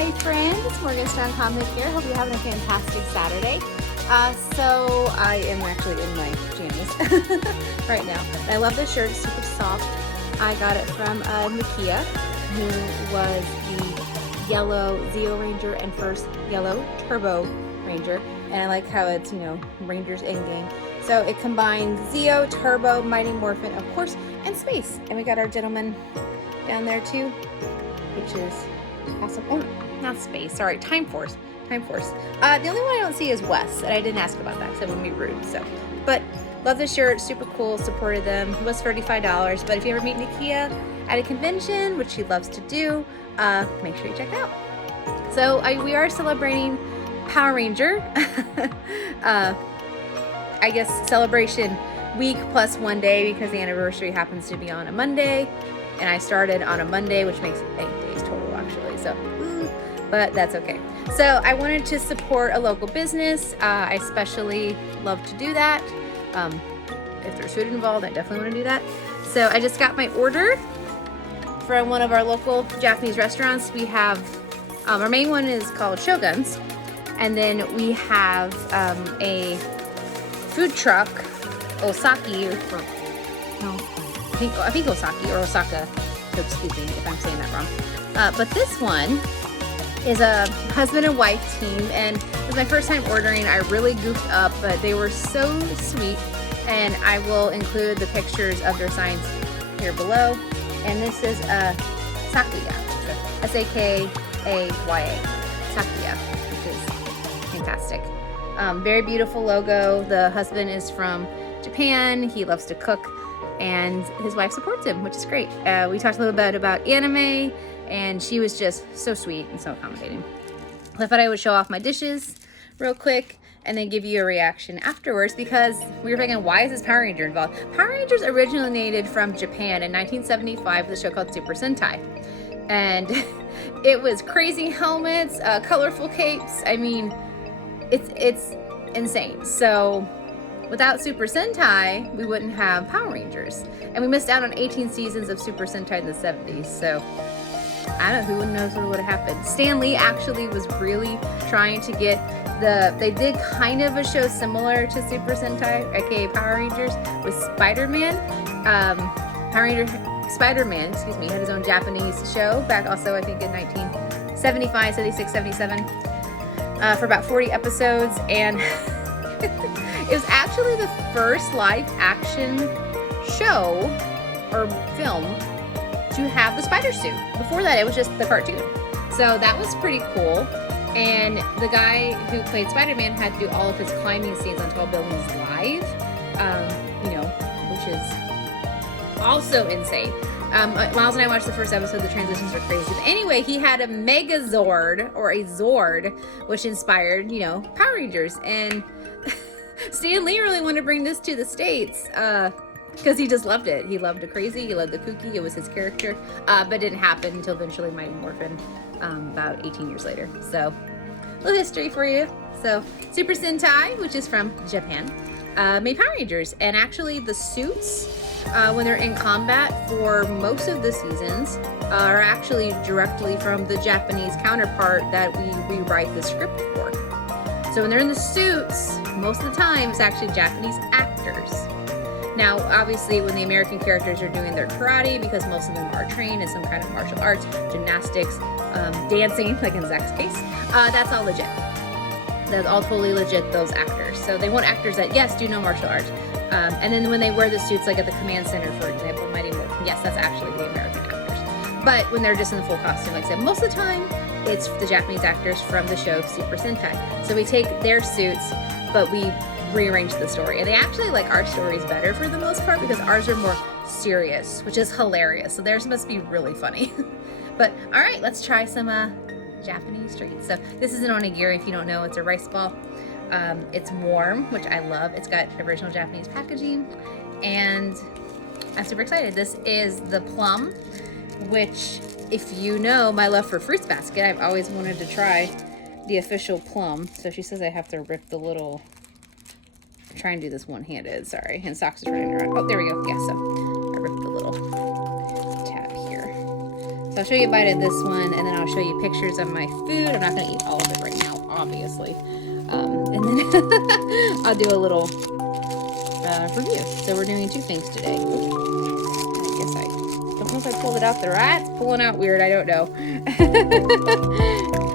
Hi friends, it's Morgan Strong Comic here. Hope you're having a fantastic Saturday. So I am actually in my pajamas right now. I love this shirt, it's super soft. I got it from Nakia, who was the yellow Zeo Ranger and first yellow Turbo Ranger. And I like how it's, Rangers Endgame. So it combines Zeo, Turbo, Mighty Morphin, of course, and Space. And we got our gentleman down there too, which is awesome. Oh, not Space, sorry, Time Force. The only one I don't see is Wes, and I didn't ask about that because I wouldn't be rude. So, but love the shirt, super cool, supported them. It was $35, but if you ever meet Nakia at a convention, which she loves to do, make sure you check it out. So we are celebrating Power Ranger, I guess celebration week plus one day because the anniversary happens to be on a Monday, and I started on a Monday, which makes 8 days total actually. So, but that's okay. So I wanted to support a local business. I especially love to do that. If there's food involved, I definitely want to do that. So I just got my order from one of our local Japanese restaurants. We have, our main one is called Shogun's. And then we have a food truck, Osaki, I think Osaki or Osaka, so excuse me if I'm saying that wrong. But this one is a husband and wife team, and it was my first time ordering. I really goofed up, but they were so sweet, and I will include the pictures of their signs here below. And this is Sakaya, so S-A-K-A-Y-A, Sakaya, which is fantastic. Very beautiful logo. The husband is from Japan. He loves to cook, and his wife supports him, which is great. We talked a little bit about anime, and she was just so sweet and so accommodating. I thought I would show off my dishes real quick and then give you a reaction afterwards, because we were thinking, why is this Power Ranger involved? Power Rangers originated from Japan in 1975 with a show called Super Sentai. And it was crazy helmets, colorful capes. I mean, it's insane. So without Super Sentai, we wouldn't have Power Rangers. And we missed out on 18 seasons of Super Sentai in the 70s. So I don't know, who knows what would have happened. Stan Lee actually was really trying to get they did kind of a show similar to Super Sentai, aka Power Rangers, with Spider-Man. Power Ranger Spider-Man, had his own Japanese show back also, I think in 1975, 76, 77, for about 40 episodes. And it was actually the first live action show or film to have the spider suit. Before that, it was just the cartoon. So that was pretty cool. And the guy who played Spider-Man had to do all of his climbing scenes on tall buildings live, which is also insane. Miles and I watched the first episode. The transitions are crazy. But anyway, he had a Megazord, or a Zord, which inspired, Power Rangers. And Stan Lee really wanted to bring this to the States, because he just loved it. He loved the crazy, he loved the kooky, it was his character, but it didn't happen until eventually Mighty Morphin, about 18 years later. So, a little history for you. So, Super Sentai, which is from Japan, made Power Rangers, and actually the suits, when they're in combat for most of the seasons, are actually directly from the Japanese counterpart that we rewrite the script for. So when they're in the suits, most of the time it's actually Japanese actors. Now, obviously, when the American characters are doing their karate, because most of them are trained in some kind of martial arts, gymnastics, dancing, like in Zach's case, that's all legit. That's all totally legit, those actors. So they want actors that, yes, do know martial arts. And then when they wear the suits, like at the command center, for example, Mighty Morphin, yes, that's actually the American actors. But when they're just in the full costume, like I said, most of the time, it's the Japanese actors from the show Super Sentai. So we take their suits, but we rearrange the story. And they actually like our stories better for the most part, because ours are more serious, which is hilarious. So theirs must be really funny. But all right, let's try some Japanese treats. So this is an onigiri. If you don't know, it's a rice ball. It's warm, which I love. It's got original Japanese packaging, and I'm super excited. This is the plum, which, if you know my love for Fruits Basket, I've always wanted to try the official plum. So she says I have to rip the little, try and do this one-handed, sorry, and Socks is running around. Oh, there we go. Yeah, so I ripped the little tab here. So I'll show you a bite of this one, and then I'll show you pictures of my food. I'm not going to eat all of it right now, obviously. And then I'll do a little review. So we're doing 2 things today. I guess I don't know if I pulled it out the right. It's pulling out weird. I don't know.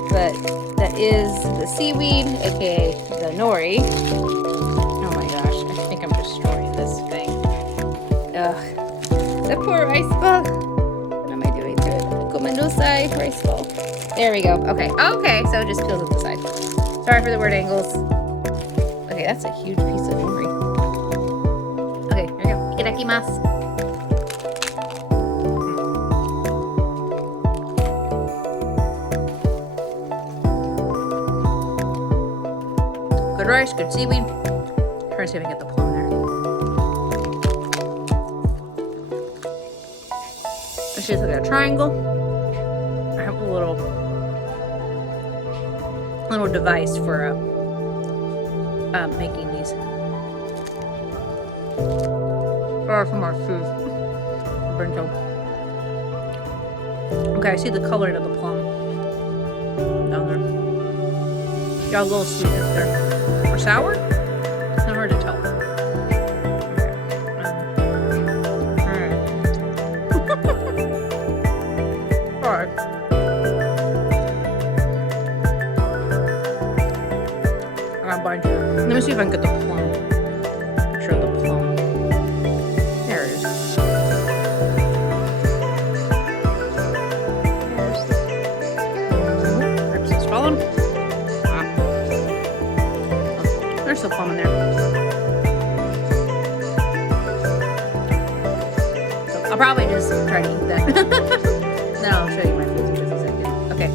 But that is the seaweed, aka the nori. Oh my gosh, I think I'm destroying this thing. Ugh. The poor rice ball. What am I doing to it? Gomendosai rice ball. There we go. Okay. Okay, so it just peels at the side. Sorry for the weird angles. Okay, that's a huge piece of nori. Okay, here we go. Itadakimasu. Good rice, good seaweed. Try to see if I can get the plum there. Let's just look at a triangle. I have a little device for making these. From our food. Bento. Okay, I see the coloring of the plum down there. Got a little sweetness there. Or sour? It's not hard to tell. Alright. I'm buying two. Let me see if I can get the plum. Picture of the plum. There it is. There's this falling. There's still plum in there. So I'll probably just try to eat that. Then I'll show you my food in just a second. Okay.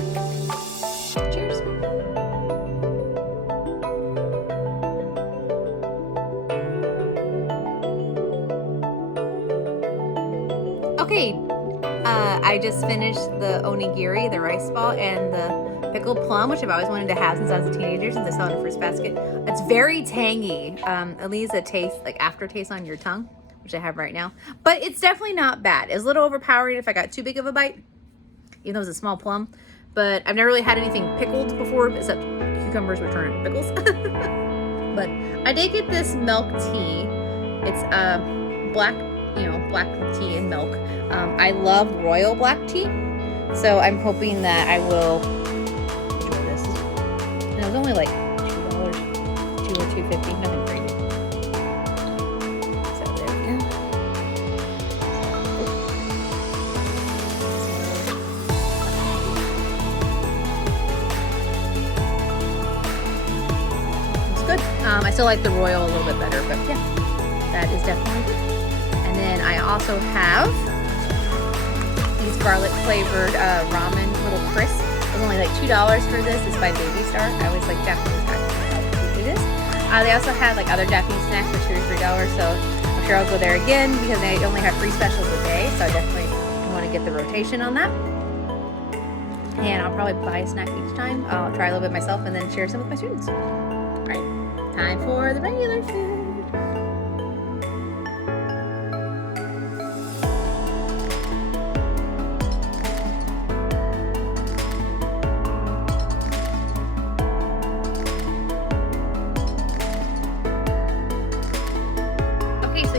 Cheers. Okay. I just finished the onigiri, the rice ball, and the pickled plum, which I've always wanted to have since I was a teenager, since I saw it in a fruit basket. It's very tangy. It leaves a taste, like aftertaste on your tongue, which I have right now. But it's definitely not bad. It's a little overpowering if I got too big of a bite, even though it's a small plum. But I've never really had anything pickled before, except cucumbers, which aren't pickles. But I did get this milk tea. It's black tea and milk. I love royal black tea, so I'm hoping that I will enjoy this. And it was only like $2, $2 or $2.50, nothing crazy. So there we go. It's good. I still like the royal a little bit better, but yeah, that is definitely good. And then I also have these garlic flavored ramen little crisps. It was only like $2 for this. It's by Baby Star. I always like Japanese snacks. How cute it is. They also had like other Japanese snacks for $2 or $3, so I'm sure I'll go there again because they only have 3 specials a day. So I definitely want to get the rotation on that. And I'll probably buy a snack each time. I'll try a little bit myself and then share some with my students. All right, time for the regular food.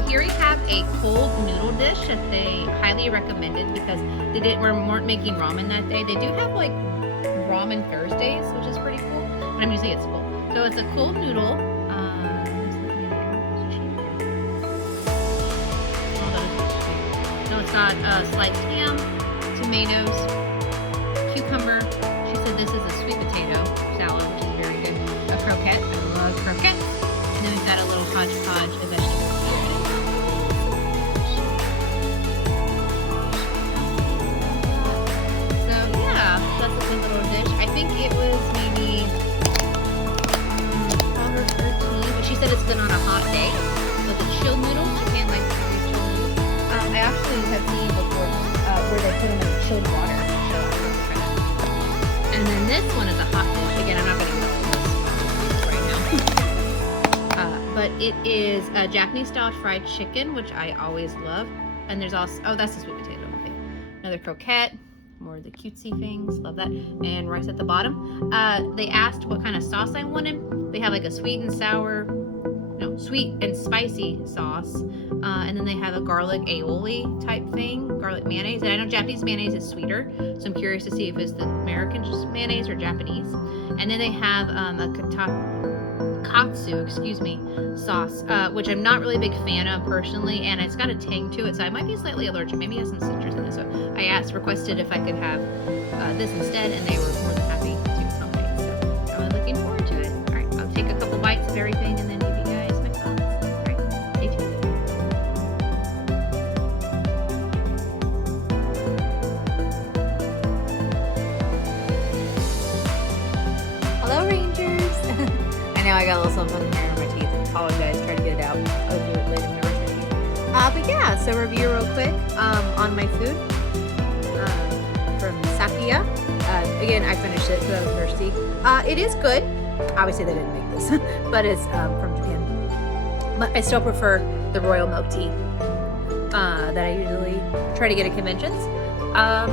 Here we have a cold noodle dish that they highly recommended because they weren't making ramen that day. They do have like ramen Thursdays, which is pretty cool, but I'm usually it's full. So it's a cold noodle. So it's got sliced ham, tomatoes, cucumber. She said this is a sweet potato salad, which is very good. A croquette. I love croquette. And then we've got a little hodgepodge of vegetables. That's a good little dish. I think it was maybe $12 or $13, but she said it's good on a hot day. So the chilled noodles, you can't like chilled noodles. I actually have seen before where they put them in chilled water. So I'm going to try that. And then this one is a hot dish. Again, I'm not going to eat all this right now. But it is a Japanese style fried chicken, which I always love. And there's also, oh, that's the sweet potato. Okay. Another croquette. more of the cutesy things. Love that. And rice at the bottom. They asked what kind of sauce I wanted. They have like a sweet and spicy sauce. And then they have a garlic aioli type thing, garlic mayonnaise. And I know Japanese mayonnaise is sweeter, so I'm curious to see if it's the American mayonnaise or Japanese. And then they have a katsu, sauce, which I'm not really a big fan of personally, and it's got a tang to it, so I might be slightly allergic. Maybe it has some citrus in it. So I requested if I could have this instead, and they were more than happy to accommodate. So I'm really looking forward to it. All right, I'll take a couple bites of everything and then give you guys my thoughts. All right, stay tuned. Hello, Rangers. I know I got a little something here in my teeth. Apologize, try to get it out. I'll do it later. But yeah, so review real quick on my food from Sakaya. Again, I finished it because I was thirsty. It is good. Obviously, they didn't make this, but it's from Japan. But I still prefer the royal milk tea that I usually try to get at conventions.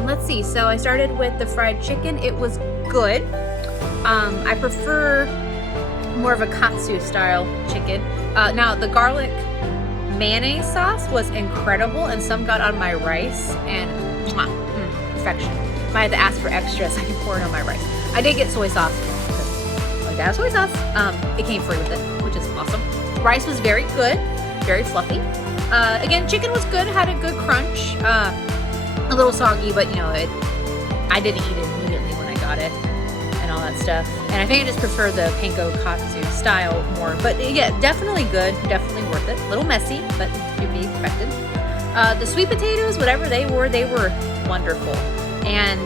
Let's see. So I started with the fried chicken. It was good. I prefer more of a katsu style chicken. Now the garlic mayonnaise sauce was incredible, and some got on my rice, and perfection. If I had to ask for extras, I can pour it on my rice. I did get soy sauce because I like to have soy sauce. It came free with it, which is awesome. Rice was very good, very fluffy. Again, chicken was good, had a good crunch. A little soggy, but I didn't eat it immediately when I got it. All that stuff, and I think I just prefer the panko katsu style more, but yeah, definitely good, definitely worth it. A little messy, but to be expected. The sweet potatoes, whatever they were wonderful, and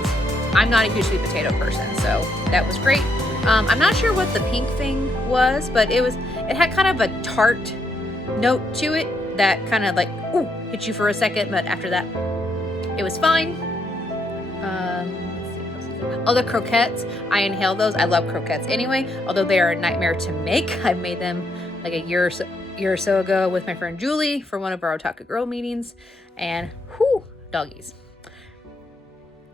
I'm not a huge sweet potato person, so that was great. I'm not sure what the pink thing was, but it had kind of a tart note to it that kind of like hit you for a second, but after that it was fine. Oh, the croquettes, I inhale those. I love croquettes anyway, although they are a nightmare to make. I made them like a year or so ago with my friend Julie for one of our Otaku Girl meetings, and doggies.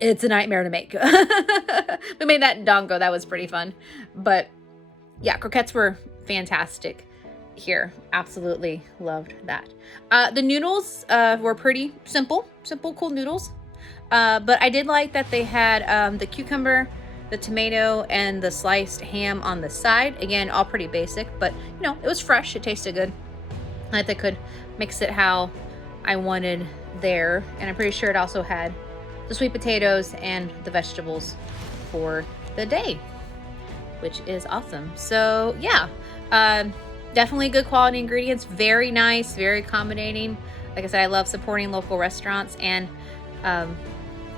It's a nightmare to make. We made that in Dongo. That was pretty fun. But yeah, croquettes were fantastic here. Absolutely loved that. The noodles were pretty simple, cool noodles. But I did like that they had the cucumber, the tomato, and the sliced ham on the side. Again, all pretty basic, but it was fresh. It tasted good. I like they could mix it how I wanted there. And I'm pretty sure it also had the sweet potatoes and the vegetables for the day, which is awesome. So yeah, definitely good quality ingredients. Very nice, very accommodating. Like I said, I love supporting local restaurants, and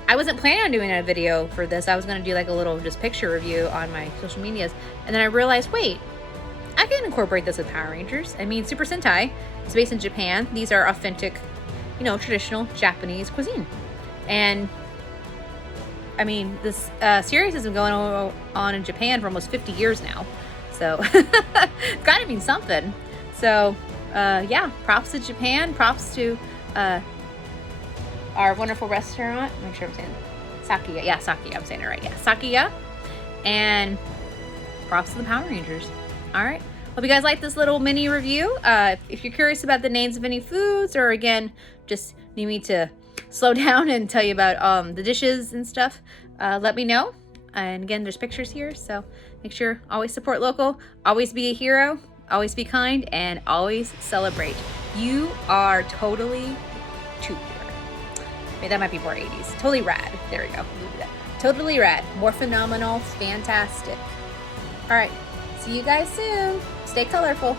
I wasn't planning on doing a video for this. I was going to do like a little just picture review on my social medias. And then I realized, wait, I can incorporate this with Power Rangers. I mean, Super Sentai is based in Japan. These are authentic, traditional Japanese cuisine. And I mean, this series has been going on in Japan for almost 50 years now. So it's got to mean something. So yeah, props to Japan. Props to our wonderful restaurant. Make sure I'm saying Sakaya. Yeah, Sakaya. I'm saying it right. Yeah, Sakaya. And props to the Power Rangers. All right. Hope you guys like this little mini review. If you're curious about the names of any foods, or again, just need me to slow down and tell you about the dishes and stuff, let me know. And again, there's pictures here. So make sure always support local, always be a hero, always be kind, and always celebrate. You are totally too pure. Maybe that might be more 80s. Totally rad. There we go. We'll do that. Totally rad. More phenomenal. Fantastic. All right. See you guys soon. Stay colorful.